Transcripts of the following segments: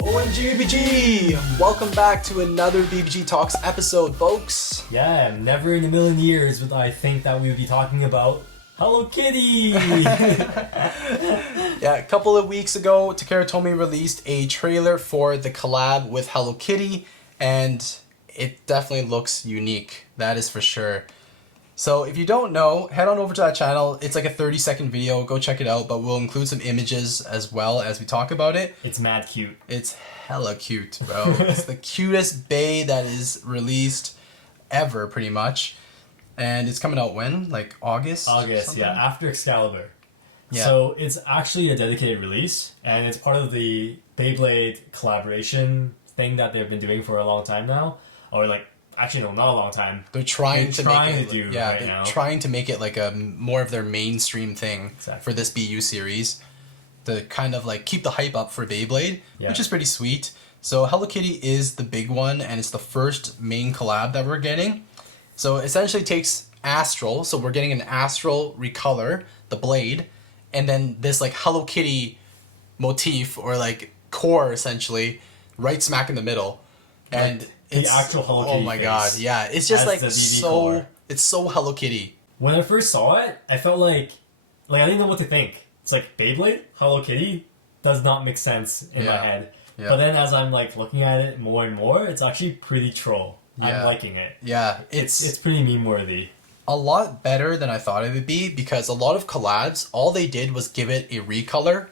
OMG BBG! Welcome back to another BBG Talks episode, folks. Yeah, never in a million years would I think that we would be talking about Hello Kitty! Yeah, a couple of weeks ago, Takara Tomy released a trailer for the collab with Hello Kitty, and it definitely looks unique, that is for sure. So if you don't know, head on over to that channel. It's like a 30-second video. Go check it out, but we'll include some images as well as we talk about it. It's mad cute. It's hella cute, bro. It's the cutest Bey that is released ever, pretty much. And it's coming out when? Like August? August, yeah, after Xcalibur. Yeah. So it's actually a dedicated release, and it's part of the Beyblade collaboration thing that they've been doing for a long time now. Or like, actually no, not a long time. They're trying to make it they're trying to make it like a more of their mainstream thing for this BU series, to kind of like keep the hype up for Beyblade, which is pretty sweet. So Hello Kitty is the big one, and it's the first main collab that we're getting. So it essentially takes Astral, so we're getting an Astral recolor, the blade, and then this like Hello Kitty motif or like core essentially right smack in the middle. And like the actual Hello Kitty. Oh my god, yeah. It's just like so it's so Hello Kitty. When I first saw it, I felt like I didn't know what to think. It's like Beyblade, Hello Kitty does not make sense in my head. Yeah. But then as I'm like looking at it more and more, it's actually pretty troll. I'm liking it. Yeah, it's pretty meme worthy. A lot better than I thought it would be, because a lot of collabs, all they did was give it a recolor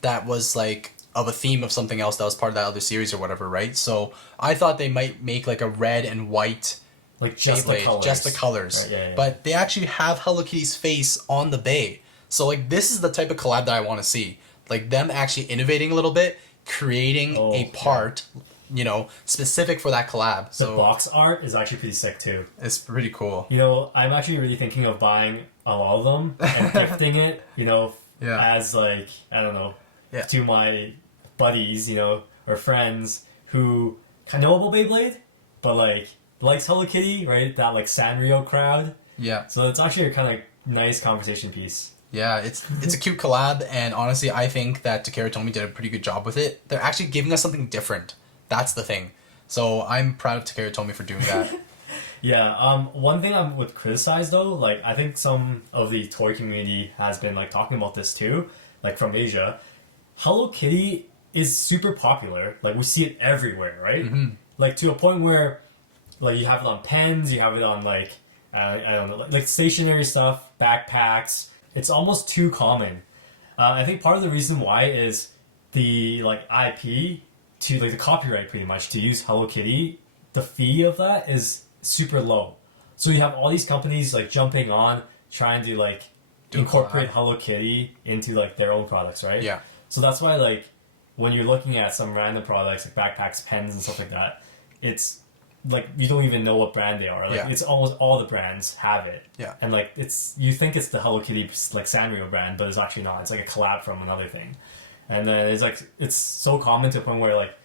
that was like of a theme of something else that was part of that other series or whatever, right? So I thought they might make like a red and white, like just Beyblade, just the colors. Right, yeah. But they actually have Hello Kitty's face on the Bey. So like this is the type of collab that I want to see. Like them actually innovating a little bit, creating a part, you know, specific for that collab. The box art is actually pretty sick too. It's pretty cool. You know, I'm actually really thinking of buying a lot of them and gifting it, you know, as like, I don't know, to my buddies, you know, or friends who kind of know about Beyblade, but like likes Hello Kitty, right? That like Sanrio crowd. Yeah. So it's actually a kind of nice conversation piece. Yeah, it's a cute collab, and honestly, I think that Takara Tomy did a pretty good job with it. They're actually giving us something different. That's the thing. So I'm proud of Takara Tomy for doing that. One thing I would criticize though, like I think some of the toy community has been like talking about this too, like from Asia. Hello Kitty is super popular. Like we see it everywhere, right? Mm-hmm. Like to a point where like you have it on pens, you have it on like I don't know, like stationary stuff, backpacks. It's almost too common. I think part of the reason why is the like IP to like the copyright pretty much to use Hello Kitty. The fee of that is super low. So you have all these companies like jumping on trying to like incorporate Hello Kitty into like their own products, right? Yeah. So that's why like when you're looking at some random products like backpacks, pens, and stuff like that, it's like you don't even know what brand they are. Like it's almost all the brands have it. Yeah. And like it's you think it's the Hello Kitty like Sanrio brand, but it's actually not. It's like a collab from another thing. And then it's like it's so common to a point where like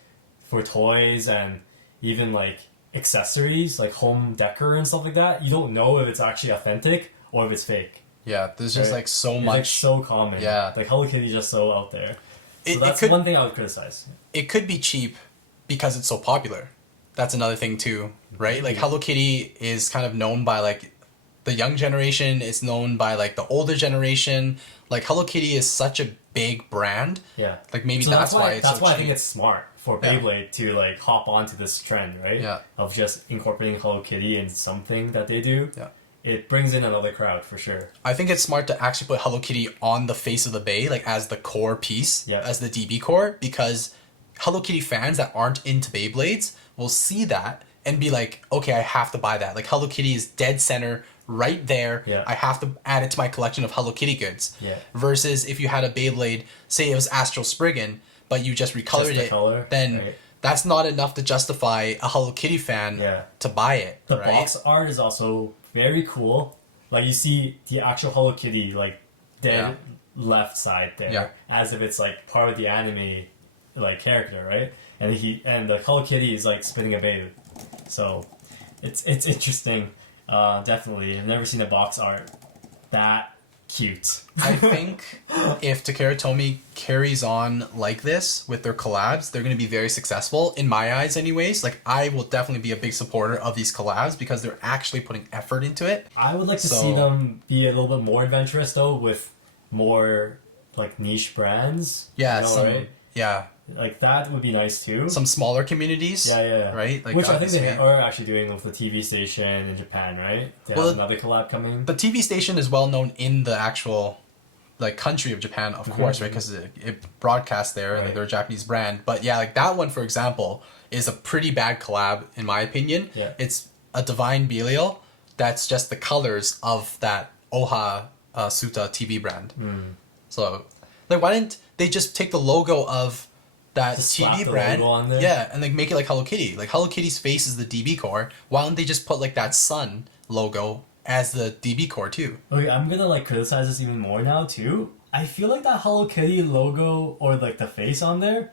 for toys and even like accessories like home decor and stuff like that, you don't know if it's actually authentic or if it's fake. Yeah, there's just like so much. It's like so common. Yeah. Like Hello Kitty is just so out there. So that's one thing I would criticize. It could be cheap because it's so popular. That's another thing too, right? Like Hello Kitty is kind of known by like the young generation. It's known by like the older generation. Like Hello Kitty is such a big brand. Yeah. Like maybe so that's why it's so cheap. I think it's smart for Beyblade to like hop onto this trend, right? Yeah. Of just incorporating Hello Kitty in something that they do. Yeah. It brings in another crowd for sure. I think it's smart to actually put Hello Kitty on the face of the Bey, like as the core piece, as the DB core, because Hello Kitty fans that aren't into Beyblades will see that and be like, okay, I have to buy that. Like Hello Kitty is dead center right there. Yeah. I have to add it to my collection of Hello Kitty goods. Yeah. Versus if you had a Beyblade, say it was Astral Spriggan, but you just recolored it, then that's not enough to justify a Hello Kitty fan to buy it. The box art is also very cool. Like you see the actual Hello Kitty like dead left side there, as if it's like part of the anime like character, right? And the Hello Kitty is like spinning a babe. So it's interesting. Definitely, I've never seen a box art that cute. I think if Takara Tomy carries on like this with their collabs, they're going to be very successful, in my eyes anyways. Like, I will definitely be a big supporter of these collabs because they're actually putting effort into it. I would like to see them be a little bit more adventurous, though, with more, like, niche brands. Yeah, you know, right? Yeah. Like, that would be nice, too. Some smaller communities. Yeah. Right? Like, which I think they are actually doing with the TV station in Japan, right? They have another collab coming. The TV station is well known in the actual, like, country of Japan, of course, right? Because it broadcasts there, and they're a Japanese brand. But yeah, like, that one, for example, is a pretty bad collab, in my opinion. Yeah. It's a Divine Belial that's just the colors of that Oha Suta TV brand. So, like, why didn't they just take the logo of that just TV the brand, logo on there? yeah, and like make it like Hello Kitty. Like, Hello Kitty's face is the DB core. Why don't they just put like that sun logo as the DB core too? Okay, I'm gonna like criticize this even more now too. I feel like that Hello Kitty logo or like the face on there,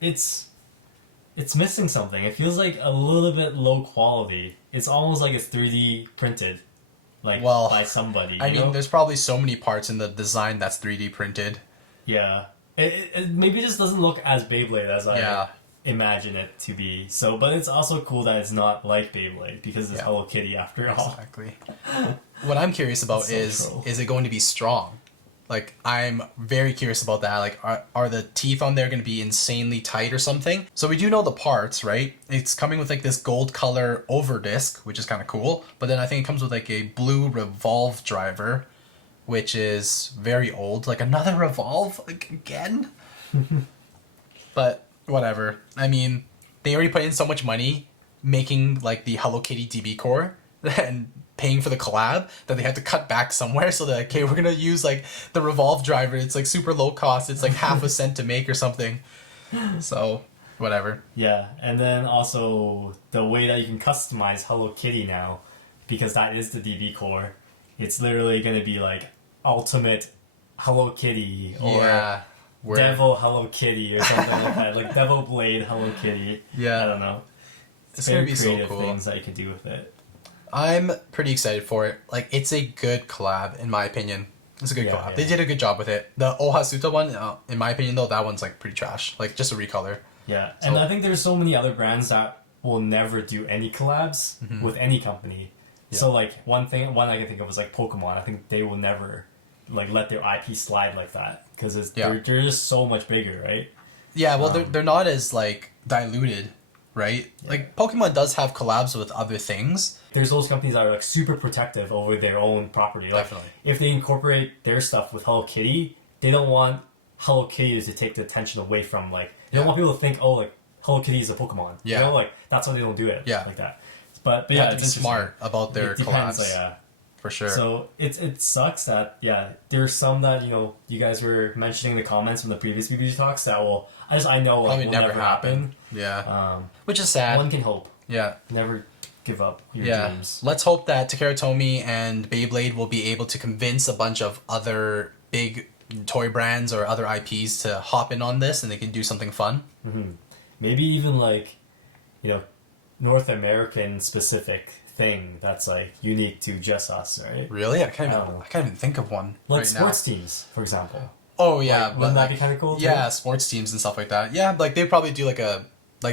it's missing something. It feels like a little bit low quality. It's almost like it's 3D printed, like by somebody. I mean, there's probably so many parts in the design that's 3D printed. Yeah. It maybe just doesn't look as Beyblade as I imagine it to be. So, but it's also cool that it's not like Beyblade because it's Hello Kitty after all. Exactly. What I'm curious about is it going to be strong? Like, I'm very curious about that. Like, are the teeth on there going to be insanely tight or something? So we do know the parts, right? It's coming with like this gold color over disc, which is kind of cool. But then I think it comes with like a blue Revolve Driver, which is very old. Like, another Revolve again? But whatever. I mean, they already put in so much money making like the Hello Kitty DB core and paying for the collab that they had to cut back somewhere. So they're like, okay, we're gonna use like the Revolve Driver. It's like super low cost. It's like half a cent to make or something. So whatever. Yeah, and then also the way that you can customize Hello Kitty now, because that is the DB core. It's literally going to be like ultimate Hello Kitty or Devil Hello Kitty or something like that. Like Devil Blade Hello Kitty. Yeah. I don't know. It's going to be so creative cool. Things that you can do with it. I'm pretty excited for it. Like, it's a good collab, in my opinion. It's a good collab. Yeah. They did a good job with it. The Oha Suta one, in my opinion, though, that one's like pretty trash. Like, just a recolor. Yeah, so, and I think there's so many other brands that will never do any collabs with any company. Yeah. So like one I can think of was like Pokemon. I think they will never like let their IP slide like that because they're just so much bigger, right? Yeah, well they're not as like diluted, right? Yeah. Like Pokemon does have collabs with other things. There's those companies that are like super protective over their own property. Like, definitely. If they incorporate their stuff with Hello Kitty, they don't want Hello Kitty to take the attention away from like they don't want people to think, oh, like Hello Kitty is a Pokemon. Yeah, you know, like that's why they don't do it. Yeah, like that. But yeah, it's smart about their collabs. Yeah, for sure. So it sucks that there's some that you guys were mentioning in the comments from the previous BBG talks that I know like, probably will never happen. Yeah, which is sad. One can hope. Yeah, never give up your dreams. Let's hope that Takara Tomy and Beyblade will be able to convince a bunch of other big toy brands or other IPs to hop in on this and they can do something fun. Mm-hmm. Maybe even like North American specific thing that's like unique to just us, right? Really? I can't even think of one like sports teams, for example. Oh yeah, like, wouldn't that be kind of cool? Yeah, sports teams and stuff like that. Yeah, like they probably do like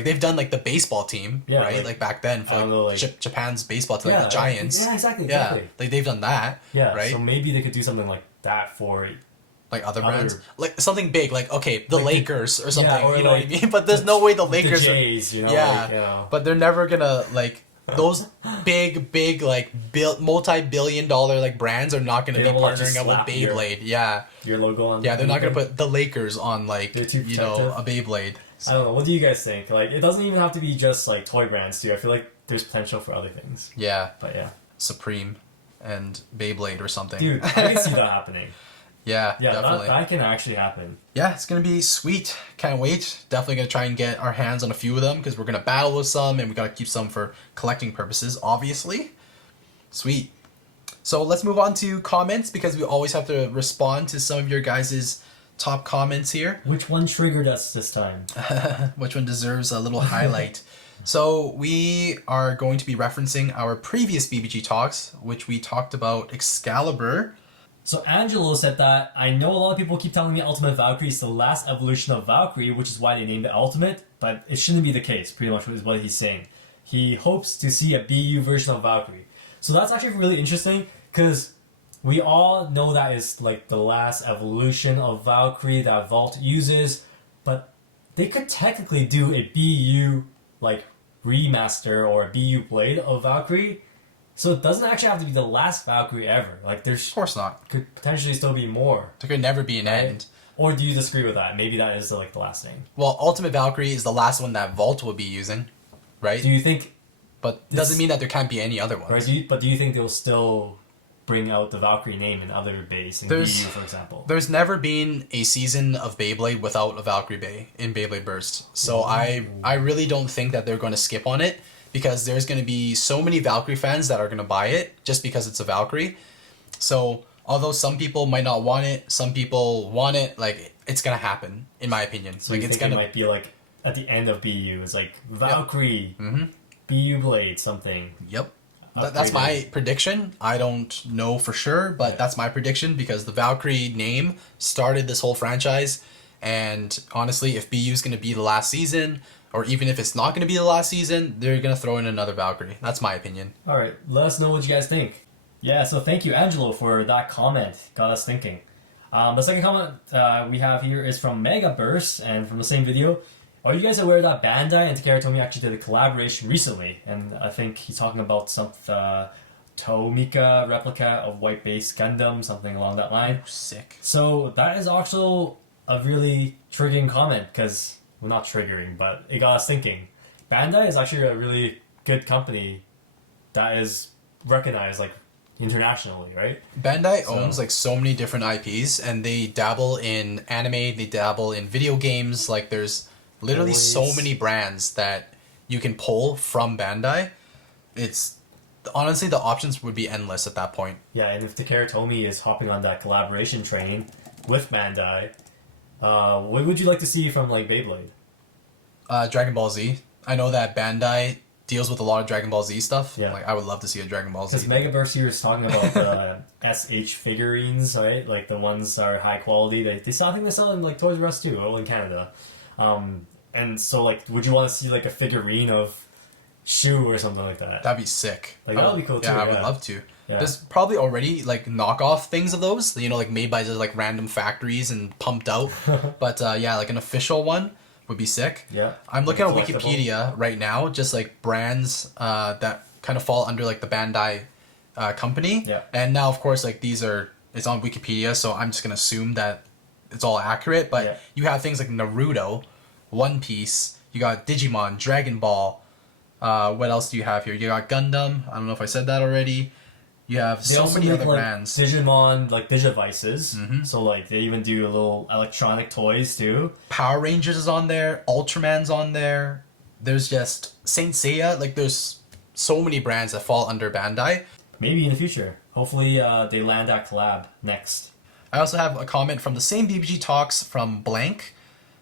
they've done like the baseball team, right? Like back then for like Japan's baseball team, like the Giants. Yeah, exactly. Yeah, like they've done that. Yeah, right. So maybe they could do something like that for. Like other brands, like something big, like the Lakers or something, or you know what I mean? But there's no way the Lakers, the Jays, but they're never gonna like those big like multi-billion-dollar like brands are not gonna be partnering up with Beyblade. Your logo on. Yeah, they're not gonna put the Lakers on like a Beyblade. I don't know. What do you guys think? Like, it doesn't even have to be just like toy brands too. I feel like there's potential for other things. Yeah, but Supreme and Beyblade or something. Dude, I can see that happening. Yeah, definitely. That can actually happen. Yeah, it's going to be sweet. Can't wait. Definitely going to try and get our hands on a few of them because we're going to battle with some and we got to keep some for collecting purposes, obviously. Sweet. So let's move on to comments because we always have to respond to some of your guys' top comments here. Which one triggered us this time? Which one deserves a little highlight? So we are going to be referencing our previous BBG talks, which we talked about Excalibur. So Angelo said that, I know a lot of people keep telling me Ultimate Valkyrie is the last evolution of Valkyrie, which is why they named it Ultimate, but it shouldn't be the case, pretty much is what he's saying. He hopes to see a BU version of Valkyrie. So that's actually really interesting, because we all know that is like the last evolution of Valkyrie that Vault uses, but they could technically do a BU like remaster or a BU Blade of Valkyrie. So it doesn't actually have to be the last Valkyrie ever. Like there's Of course not. could potentially still be more. There could never be an end. Or do you disagree with that? Maybe that is the last thing. Well, Ultimate Valkyrie is the last one that Vault will be using, right? Do you think? But it doesn't mean that there can't be any other ones. But do you think they'll still bring out the Valkyrie name in other bays in BU, for example? There's never been a season of Beyblade without a Valkyrie Bey in Beyblade Burst. So I really don't think that they're going to skip on it, because there's going to be so many Valkyrie fans that are going to buy it just because it's a Valkyrie. So although some people might not want it, some people want it, like it's going to happen, in my opinion. So like you it's think it might be like at the end of BU, it's like Valkyrie, BU Blade, something. Yep. That's my prediction. I don't know for sure, but that's my prediction, because the Valkyrie name started this whole franchise. And honestly, if BU is going to be the last season, or even if it's not going to be the last season, they're going to throw in another Valkyrie. That's my opinion. All right, let us know what you guys think. Yeah, so thank you, Angelo, for that comment. Got us thinking. The second comment we have here is from Mega Burst, and from the same video. Are you guys aware that Bandai and Takara Tomy actually did a collaboration recently? And I think he's talking about some Tomika replica of White Base Gundam, something along that line. Sick. So that is also a really triggering comment, because, well, not triggering, but it got us thinking. Bandai is actually a really good company that is recognized like internationally, right? Bandai owns like so many different IPs, and they dabble in anime, they dabble in video games. Like there's literally so many brands that you can pull from Bandai. It's honestly, the options would be endless at that point. Yeah, and if Takara Tomy is hopping on that collaboration train with Bandai, what would you like to see from like Beyblade? Dragon Ball Z. I know that Bandai deals with a lot of Dragon Ball Z stuff. Yeah. Like I would love to see a Dragon Ball Z. Because Megaburst here is talking about the SH figurines, right? Like the ones are high quality. They sell, I think they sell in like Toys R Us too, well in Canada. And so like, would you want to see like a figurine of Shu or something like that? That'd be sick. Like that would be cool too. Yeah, I would love to. Yeah. There's probably already like knockoff things of those, you know, like made by just like random factories and pumped out. But yeah, like an official one would be sick. Yeah. I'm looking at Collectible. Wikipedia right now, just like brands that kind of fall under like the Bandai company. Yeah. And now, of course, like it's on Wikipedia, so I'm just gonna assume that it's all accurate. But you have things like Naruto, One Piece, you got Digimon, Dragon Ball. What else do you have here? You got Gundam. I don't know if I said that already. You have so many other brands. Digimon, like Digivices. So like they even do little electronic toys too. Power Rangers is on there. Ultraman's on there. There's just Saint Seiya. Like there's so many brands that fall under Bandai. Maybe in the future. Hopefully they land that collab next. I also have a comment from the same BBG Talks from Blank.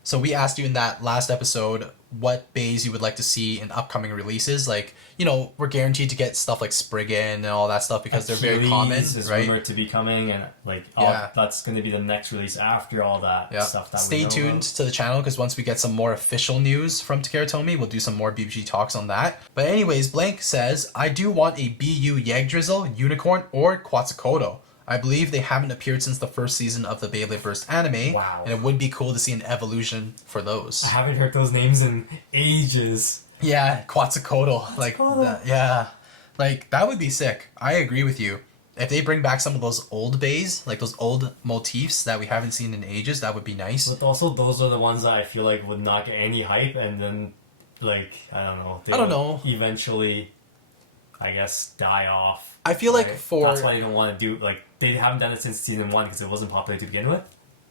So we asked you in that last episode what bays you would like to see in upcoming releases. Like, you know, we're guaranteed to get stuff like Spriggan and all that stuff because they're very common, is right? rumored to be coming, and like that's going to be the next release after all that stuff. That Stay tuned to the channel, because once we get some more official news from Takara Tomy, we'll do some more BBG Talks on that. But anyways, Blank says, I do want a BU Yggdrasil, Unicorn, or Quetzalcoatl. I believe they haven't appeared since the first season of the Beyblade Burst anime. Wow. And it would be cool to see an evolution for those. I haven't heard those names in ages. Yeah, Quetzalcoatl. Like, yeah. Like, that would be sick. I agree with you. If they bring back some of those old bays, like those old motifs that we haven't seen in ages, that would be nice. But also, those are the ones that I feel like would not get any hype, and then, like, I don't know. Eventually, I guess, die off. I feel like that's why they don't want to do, like, they haven't done it since season 1 because it wasn't popular to begin with.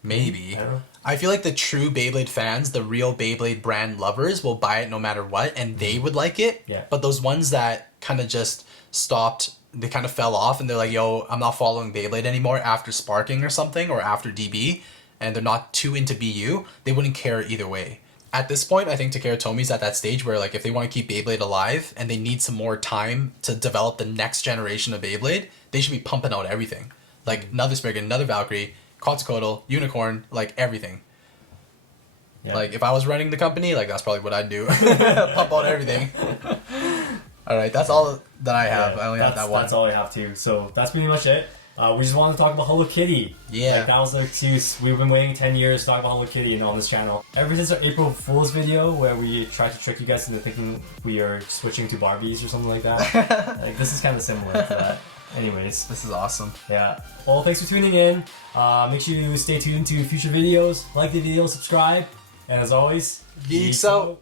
Maybe. I don't know. I feel like the true Beyblade fans, the real Beyblade brand lovers, will buy it no matter what, and they would like it. Yeah. But those ones that kind of just stopped, they kind of fell off, and they're like, yo, I'm not following Beyblade anymore after Sparking or something, or after DB, and they're not too into BU, they wouldn't care either way. At this point, I think Takara Tomy's at that stage where, like, if they want to keep Beyblade alive and they need some more time to develop the next generation of Beyblade, they should be pumping out everything. like another Spriggan, another Valkyrie, Quetzalcoatl, Unicorn, like everything. Yeah. Like if I was running the company, like that's probably what I'd do. Pump out everything. All right, that's all that I have. I only have that one. That's all I have too. So that's pretty much it. We just wanted to talk about Hello Kitty. Yeah. Like, that was the excuse. We've been waiting 10 years to talk about Hello Kitty on this channel. Ever since our April Fool's video where we tried to trick you guys into thinking we are switching to Barbies or something like that. Like, this is kind of similar to that. Anyways. This is awesome. Yeah. Well, thanks for tuning in. Make sure you stay tuned to future videos. Like the video, subscribe. And as always, Geeks out.